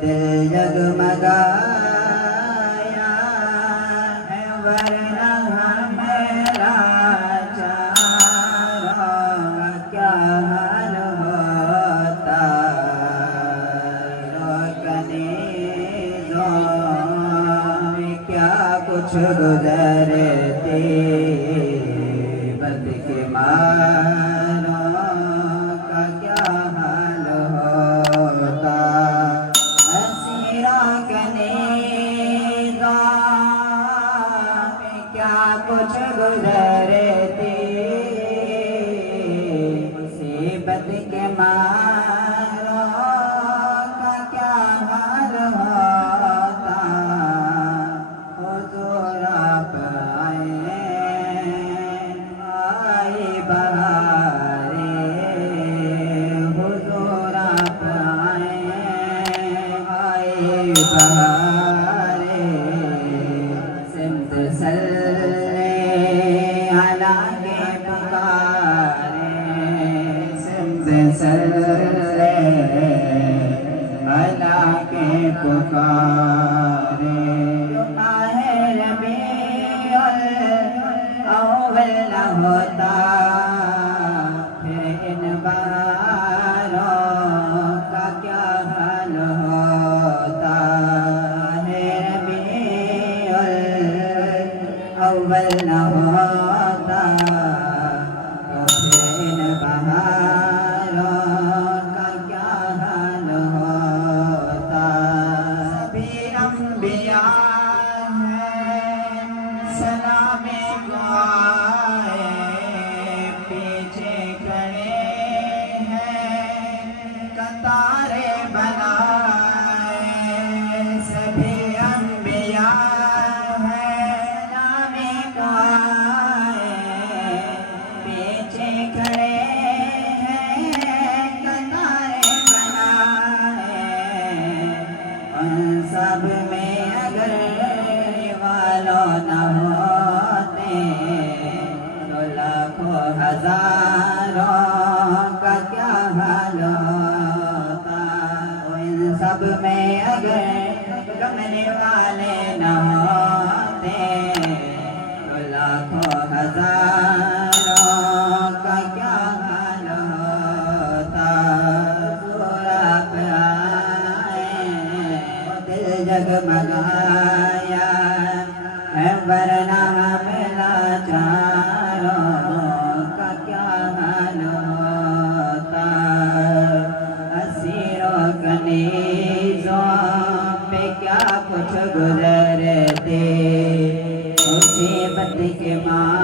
दिल जगमगाया है वरना मेरा चारों क्या हाल होता रोकनीज़ों में क्या कुछ गुजरते बद के मारों का क्या हाल होता हसीरा कनीज़ों में क्या कुछ गुजरते मुसीबत के मारों का क्या हाल होता हुज़ूर आप आए आई बहारे हुज़ूर आप आए आई बहारे सिमत सल्ले अला के पुकारे सिमत सल्ले अला के पुकारे माहे रबीउल अव्वल न होता फिर इन बहारों का क्या हाल होता है रबीउल अव्वल न होता तो फिर इन बहारों का क्या हाल होता सभी अंबिया सलामे को आए पीछे खड़े हैं कतारे बनाए सभी अंबिया हैं सलामे को आए पीछे खड़े हैं कतारे बनाए उन सब में अगर वालों न होते तो लाखों हजारों का क्या हाल होता इन सब में अगर गमने वाले न होते तो लाखों हजारों का क्या हाल होता सूरा पे आए दिल जगमगाया है वरना मेरा चारों का क्या हाल होता असीरों कनीज़ों पे क्या कुछ गुजरते मुसीबत के मां